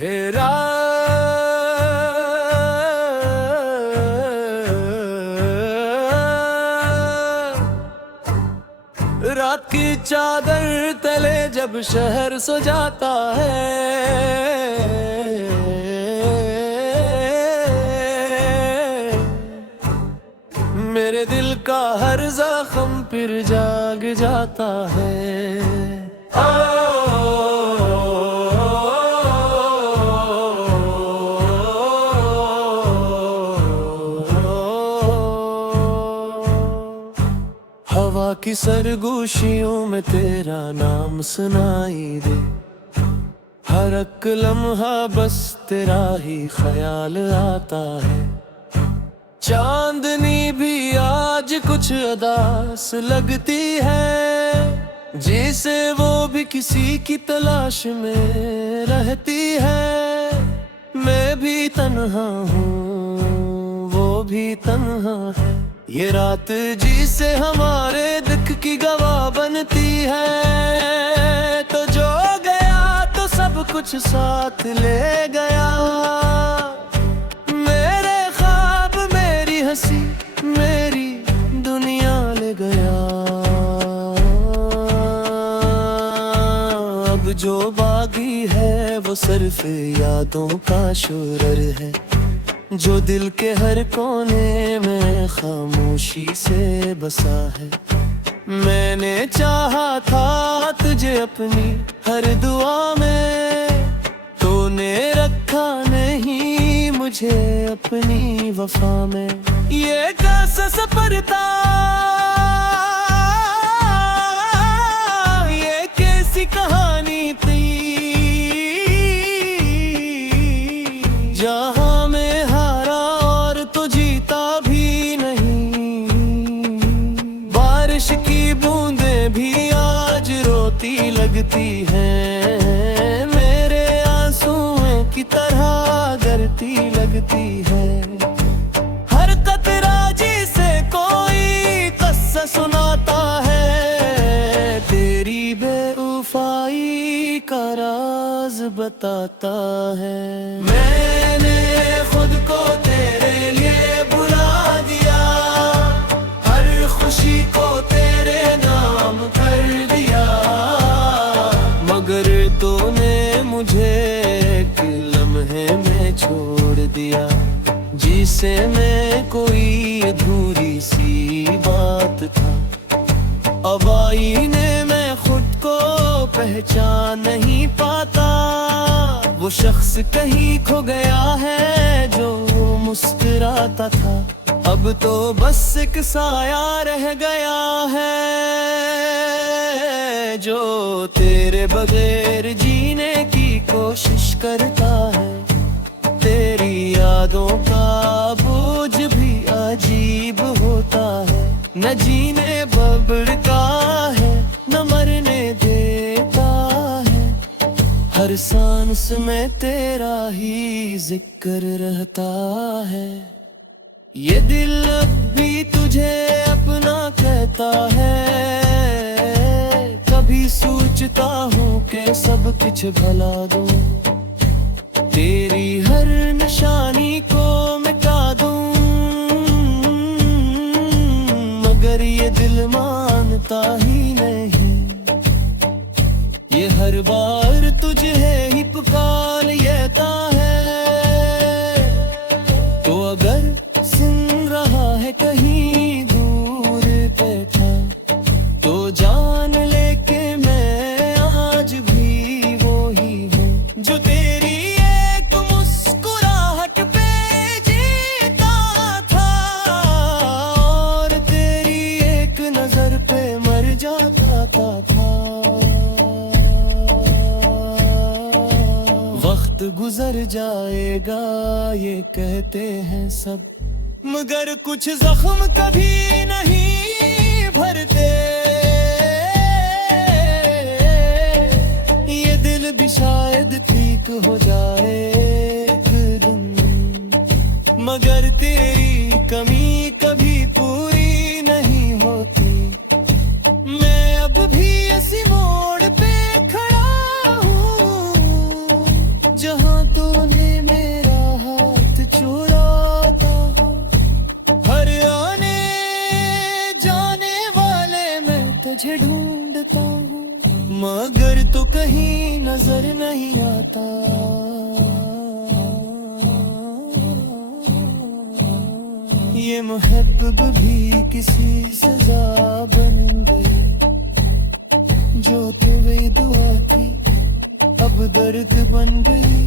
हेरा रात की चादर तले जब शहर सो जाता है, मेरे दिल का हर जख्म फिर जाग जाता है। हवा की सरगोशियों में तेरा नाम सुनाई दे, हर एक लम्हा बस तेरा ही ख्याल आता है। चांदनी भी आज कुछ अदास लगती है, जैसे वो भी किसी की तलाश में रहती है। मैं भी तन्हा हूँ, वो भी तन्हा है, ये रात जिसे हमारे दुख की गवाह बनती है। तो जो गया तो सब कुछ साथ ले गया, मेरे ख्वाब मेरी हंसी मेरी दुनिया ले गया। अब जो बाकी है वो सिर्फ यादों का शोरर है, जो दिल के हर कोने में खामोशी से बसा है। मैंने चाहा था तुझे अपनी हर दुआ में, तूने रखा नहीं मुझे अपनी वफा में। ये कैसा सफर था, ये कैसी कहानी थी, जहां में हारा और तो जीता भी नहीं। बारिश की बूंदें भी आज रोती लगती हैं, मेरे आंसुओं की तरह गिरती लगती है। हर कतरा जिसे कोई किस्सा सुनाता है, तेरी बेवफाई का राज बताता है। मैंने खुद को तेरे लिए बुला दिया, हर खुशी को तेरे नाम कर दिया, मगर तूने मुझे एक लम्हे में छोड़ दिया, जिसे मैं कोई अधूरी सी बात था। अब आईने में खुद को पहचान नहीं पाता, वो शख्स कहीं खो गया है जो मुस्कुराता था। अब तो बस एक साया रह गया है, जो तेरे बगैर जीने की कोशिश करता है। तेरी यादों का बोझ भी अजीब होता है, न जीने बबड़ता है न मरने देता है। हर सांस में तेरा ही जिक्र रहता है, ये दिल अब भी तुझे अपना कहता है। कभी सोचता हूँ कि सब कुछ भुला दूं, तेरी हर निशानी को मिटा दूं, मगर ये दिल मानता ही नहीं। ये हर बार तुझे ही पुकार लेता है, तो अगर सुन रहा है कहीं दूर बैठा, तो जान ले के मैं आज भी वो ही हूँ, जो तेरी एक मुस्कुराहट पे जीता था, और तेरी एक नजर पे मर जाता था। वक्त गुजर जाएगा ये कहते हैं सब, मगर कुछ जख्म कभी नहीं भरते। ये दिल भी शायद ठीक हो जाए एक दिन, मगर तेरी कमी कभी पूरी नहीं होती। मैं अब भी इसी मोड़ पे खड़ा हूँ, जहाँ मगर तो कहीं नजर नहीं आता। ये मोहब्बत भी किसी सजा बन गई, जो तुम्हें दुआ की अब दर्द बन गई।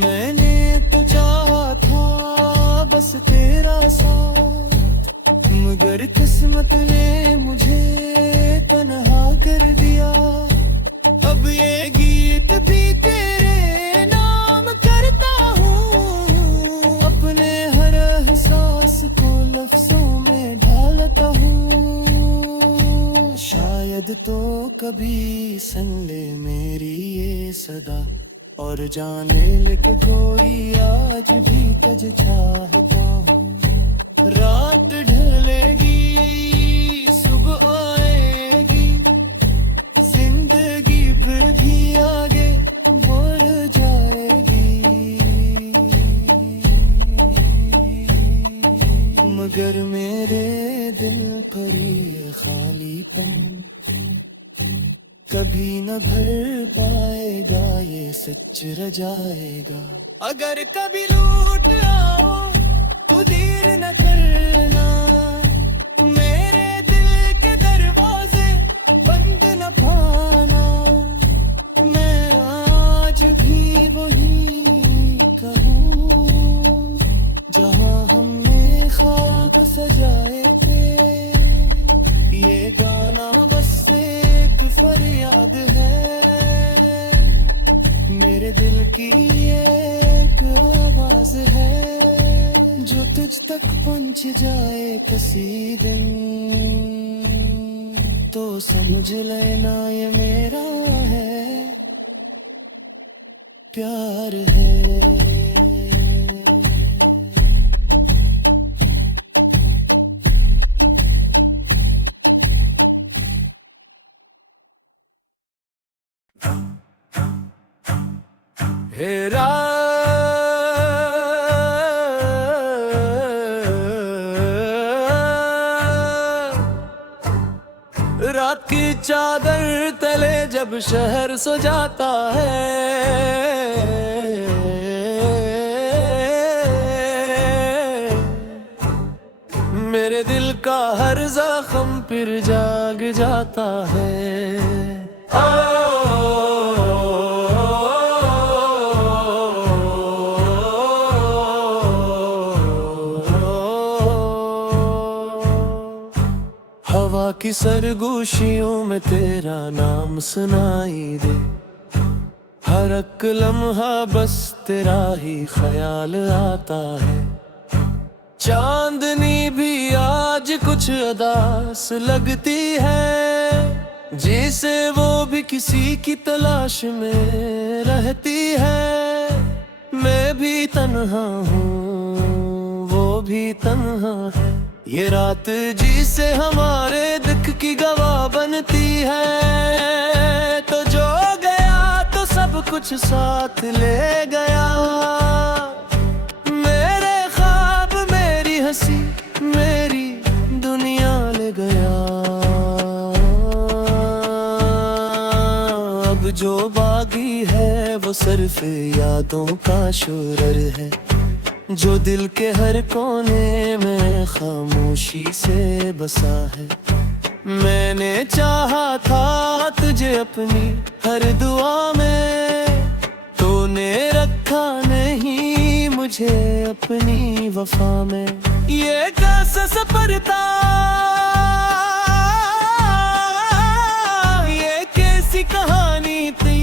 मैंने तो चाहा था बस तेरा साथ, मगर किस्मत ने मुझे तन्हा कर दिया। अब ये गीत भी तेरे नाम करता हूँ, अपने हर एहसास को लफ्जों में ढालता हूँ। शायद तो कभी सुन ले मेरी ये सदा, और जाने लग कोई आज भी तुझे चाहता हूँ। रात ढलेगी सुबह आएगी, जिंदगी फिर भी आगे बढ़ जाएगी। मगर मेरे दिल पर ये खालीपन कभी न भर पाएगा, ये सच रह जाएगा। अगर कभी लूट आओ तो देर न करना, मेरे दिल के दरवाजे बंद न पाना। मैं आज भी वही कहूँ जहाँ हमने ख्वाब सजाए थे। ये गाना बस एक फरियाद है, मेरे दिल की एक आवाज है, जो तुझ तक पहुंच जाए किसी दिन तो समझ लेना ये मेरा है प्यार है। रात की चादर तले जब शहर सो जाता है, मेरे दिल का हर जख्म फिर जाग जाता है। हवा की सरगोशियों में तेरा नाम सुनाई दे, हर एक लम्हा बस तेरा ही ख्याल आता है। चांदनी भी आज कुछ अदास लगती है, जैसे वो भी किसी की तलाश में रहती है। मैं भी तन्हा हूँ, वो भी तन्हा है, ये रात जिसे हमारे दुख की गवाह बनती है। तो जो गया तो सब कुछ साथ ले गया, मेरे ख्वाब मेरी हंसी मेरी दुनिया ले गया। अब जो बाकी है वो सिर्फ यादों का शोरर है, जो दिल के हर कोने में खामोशी से बसा है। मैंने चाहा था तुझे अपनी हर दुआ में, तूने रखा नहीं मुझे अपनी वफा में। ये कैसा सफर था, ये कैसी कहानी थी,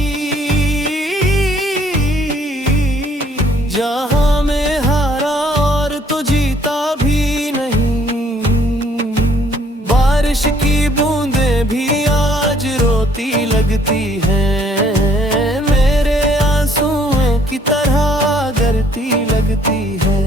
जहाँ मैं हारा और तो जीता भी नहीं। बारिश की बूंदें भी आज रोती लगती हैं, मेरे आंसुओं की तरह गिरती लगती है।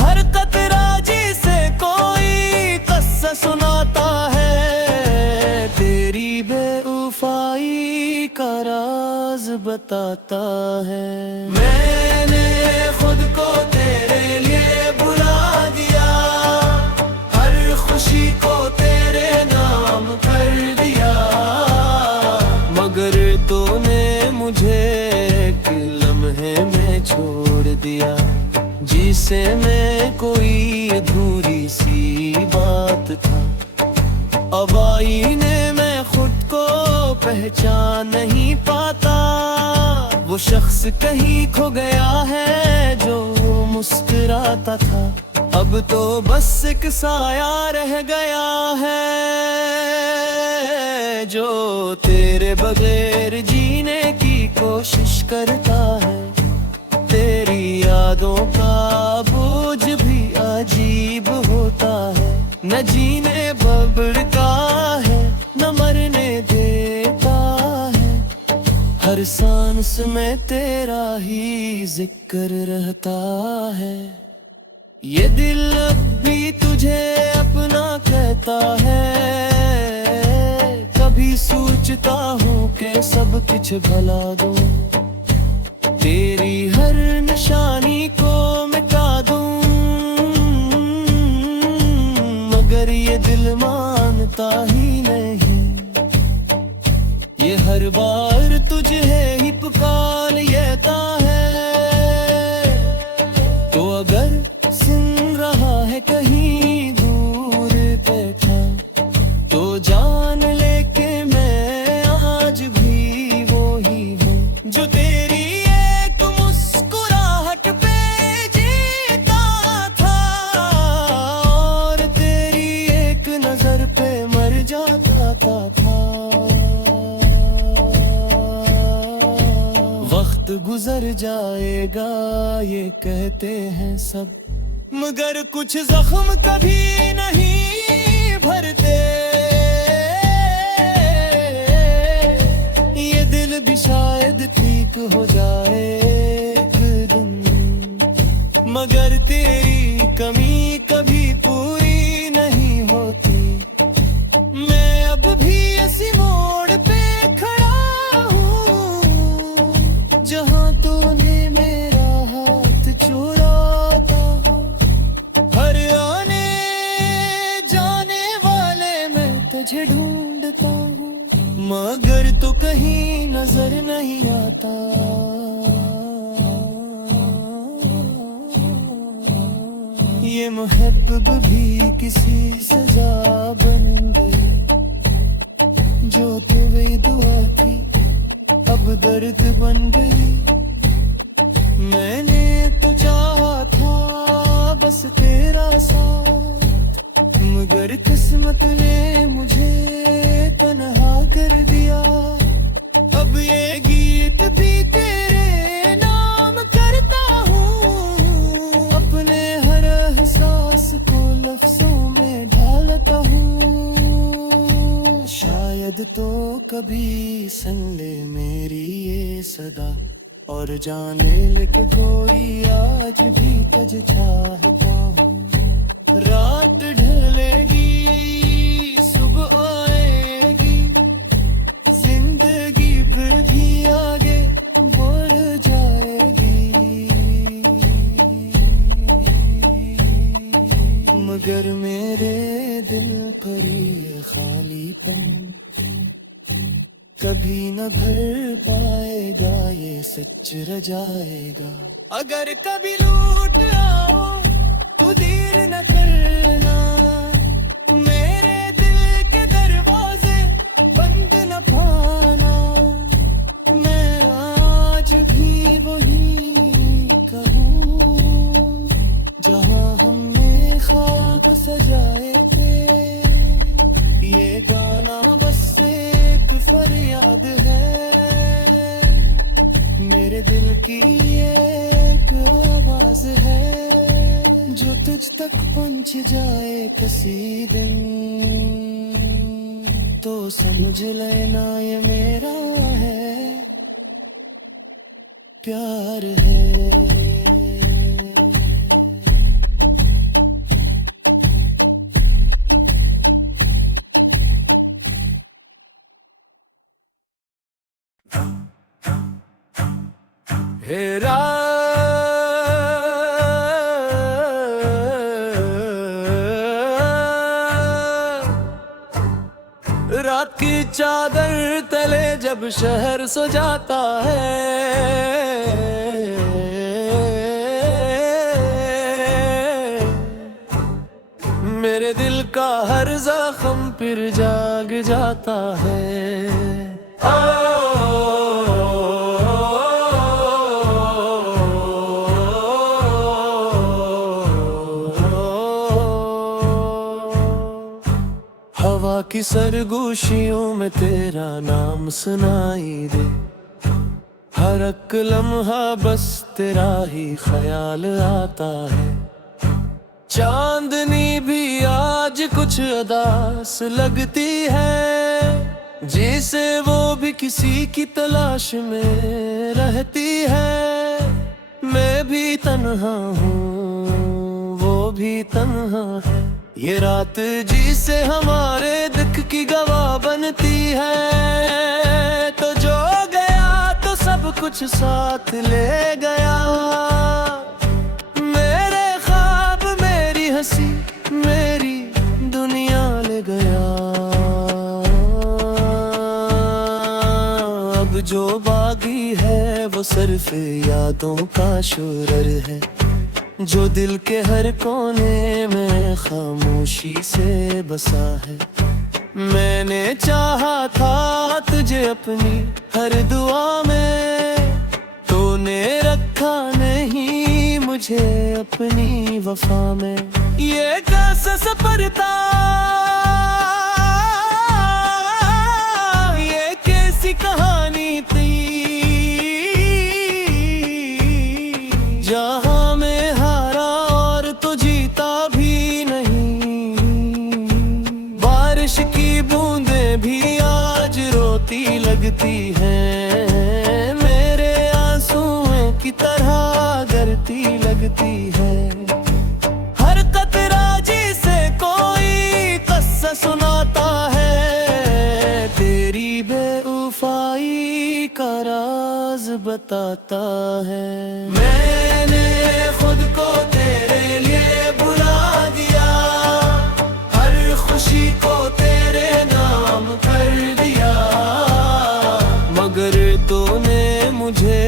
हर कतरा जिसे कोई किस्सा सुनाता है, तेरी बेवफाई का राज बताता है। मैंने खुद को तेरे लिए बुला दिया, हर खुशी को तेरे नाम कर दिया। तूने मुझे एक लम्हे में छोड़ दिया, जिसे मैं कोई अधूरी सी बात था। अब आईने में खुद को पहचान नहीं पाता, वो शख्स कहीं खो गया है जो मुस्कुराता था। अब तो बस एक साया रह गया है, जो तेरे बगैर जीने की कोशिश करता है। तेरी यादों का बोझ भी अजीब होता है, न जीने बबड़ता है न मरने देता है। हर सांस में तेरा ही जिक्र रहता है। ये दिल अब भी तुझे अपना कहता है, कभी सोचता हूँ कि सब कुछ भुला दूं, तेरी हर निशानी को मिटा दूं, मगर ये दिल मानता ही नहीं। ये हर बार तुझे ही पुकार लेता है, तो अगर सुन रहा है कहीं दूर बैठा, तो जान ले के मैं आज भी वो ही हूँ, जो तेरी एक मुस्कुराहट पे जीता था, और तेरी एक नजर पे मर जाता था। वक्त गुजर जाएगा ये कहते हैं सब, मगर कुछ जख्म कभी नहीं भरते। ये दिल भी शायद ठीक हो जाए एक दिन, मगर तेरी कमी कभी पूरी नहीं होती। मैं अब भी इसी मोड़ पे खड़ा हूँ, जहाँ तूने मेरा हाथ छोड़ा था। हर आने जाने वाले मैं तुझे ढूंढता हूँ, मगर तो कहीं नजर नहीं आता। ये मोहब्बत भी किसी सजा बन गई, जो तुम्हें दुआ की अब दर्द बन गई। मैंने तो चाहा था बस तेरा साथ, मगर किस्मत ने मुझे तन्हा कर दिया। अब ये गीत भी तेरे नाम करता हूँ, अपने हर एहसास को लफ्जों में ढालता हूँ। शायद तो कभी सुन ले मेरी ये सदा, और जाने लग कोई आज भी तुझे चाहता हूँ। रात ढलेगी सुबह आएगी, जिंदगी फिर भी आगे बढ़ जाएगी, मगर मेरे दिल पर ये खालीपन कभी न भर पाएगा, ये सच रह जाएगा। अगर कभी लूट आओ तो देर न करना, मेरे दिल के दरवाजे बंद न पाना। मैं आज भी वही कहूँ जहाँ हमने ख्वाब सजाए थे। ये गाना बस एक फरियाद है, मेरे दिल की एक आवाज है, जो तुझ तक पहुंच जाए किसी दिन, तो समझ लेना ये मेरा है प्यार है। हेरा रात की चादर तले जब शहर सो जाता है, मेरे दिल का हर जख्म फिर जाग जाता है। हवा की सरगोशियों में तेरा नाम सुनाई दे, हर एक लम्हा बस तेरा ही ख्याल आता है। चांदनी भी आज कुछ अदास लगती है, जैसे वो भी किसी की तलाश में रहती है। मैं भी तन्हा हूँ, वो भी तन्हा है, ये रात जिसे हमारे दुख की गवाह बनती है। तो जो गया तो सब कुछ साथ ले गया, मेरे ख्वाब, मेरी हंसी, मेरी दुनिया ले गया। अब जो बाकी है वो सिर्फ यादों का शोरर है, जो दिल के हर कोने में खामोशी से बसा है। मैंने चाहा था तुझे अपनी हर दुआ में, तूने रखा नहीं मुझे अपनी वफा में। ये कैसा सफर था, ये कैसी कहानी थी, जहां मैं हारा और तो जीता भी नहीं। बारिश की बूंदें भी आज रोती लगती हैं, मेरे आंसुओं की तरह गिरती लगती है। हर कतरा जिसे कोई किस्सा सुनाता है, तेरी बेवफाई का राज बताता है। मैंने खुद को तेरे लिए बुला दिया, हर खुशी को तेरे नाम कर दिया, मगर तूने मुझे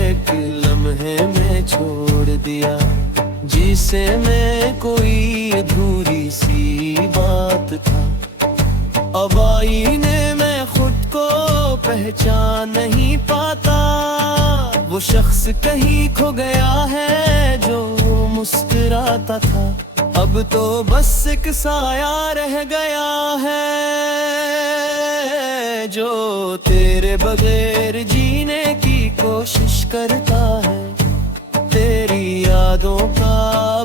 एक लम्हे में छोड़ दिया, जिसे मैं कोई अधूरी सी बात था। अब आईने में खुद को पहचान नहीं पाता, वो शख्स कहीं खो गया है जो मुस्कुराता था। अब तो बस एक साया रह गया है, जो तेरे बगैर जीने की कोशिश करता है। तेरी यादों का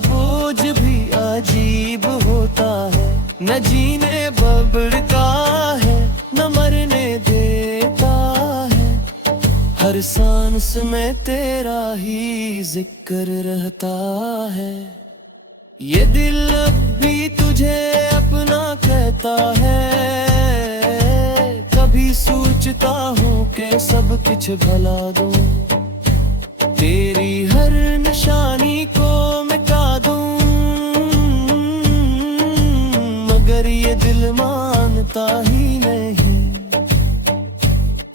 बोझ भी अजीब होता है, न जीने बबड़ता है, न मरने देता है। हर सांस में तेरा ही जिक्र रहता है, ये दिल अब भी तुझे अपना कहता है। कभी सोचता हूँ कि सब कुछ भुला दूं, तेरी हर निशानी को मिटा दूं, मगर ये दिल मानता ही नहीं।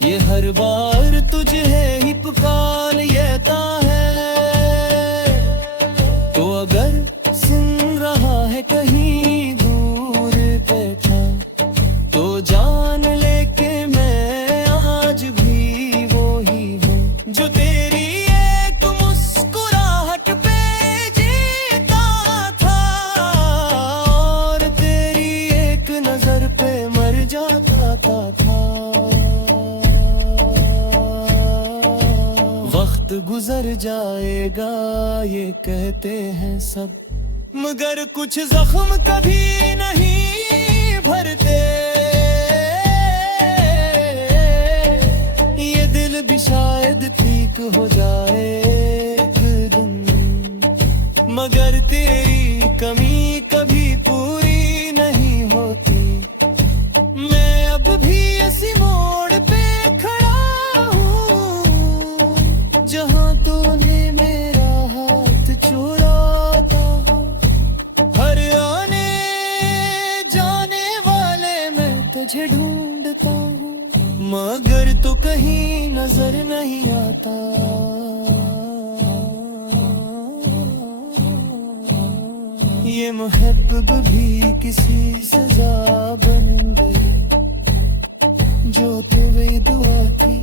ये हर बार तुझे ही पुकार लेता है, तो अगर सुन रहा है कहीं दूर बैठा, तो जान ले के मैं आज भी वो ही हूँ, जो तेरी एक मुस्कुराहट पे जीता था, और तेरी एक नजर पे मर जाता था। वक्त गुजर जाएगा ये कहते हैं सब, मगर कुछ जख्म कभी नहीं भरते। ये दिल भी शायद ठीक हो जाए एक दिन, मगर तेरी कमी कभी पूरी नहीं होती। मैं अब भी इसी मोड़ पे खड़ा हूँ, जहाँ तूने मेरा हाथ छोड़ा था। हर आने जाने वाले में तुझे ढूंढता मगर तो कहीं नजर नहीं आता। ये मोहब्बत भी किसी सजा बन गई, जो तुम्हें दुआ थी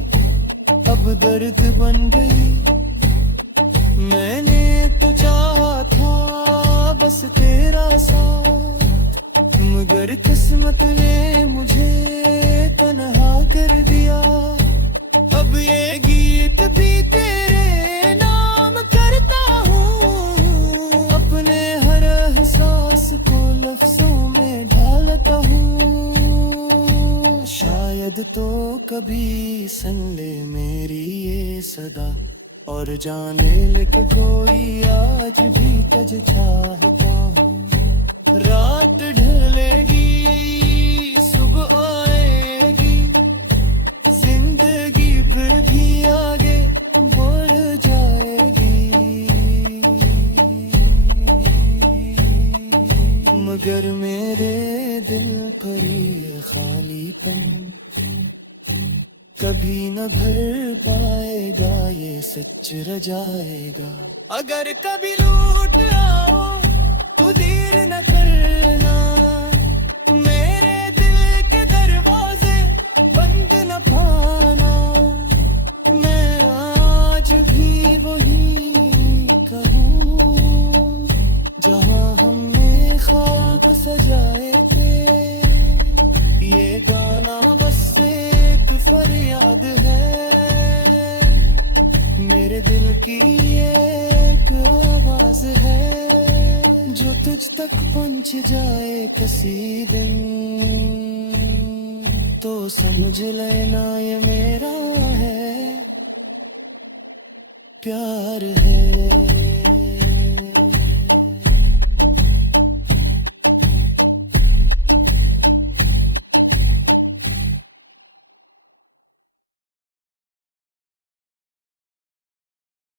अब दर्द बन गई। मैंने तो चाहा था बस तेरा साथ, मगर किस्मत ने मुझे तन्हा कर दिया। अब ये गीत भी तेरे नाम करता हूँ, अपने हर एहसास को लफ्जों में ढालता हूँ। शायद तो कभी सुन ले मेरी ये सदा, और जाने लग कोई आज भी तुझे चाहता हूँ। रात ढलेगी सुबह आएगी, जिंदगी फिर भी आगे बढ़ जाएगी। मगर मेरे दिल पर ये खालीपन कभी न भर पाएगा, ये सच रह जाएगा। अगर कभी लौट आओ तो देर न करना, मेरे दिल के दरवाजे बंद न पाना। मैं आज भी वही कहूँ जहाँ हमने ख्वाब सजाए थे। ये गाना बस एक फरियाद है, मेरे दिल की एक आवाज है, जो तुझ तक पहुंच जाए किसी दिन। तो समझ लेना ये मेरा है, प्यार है।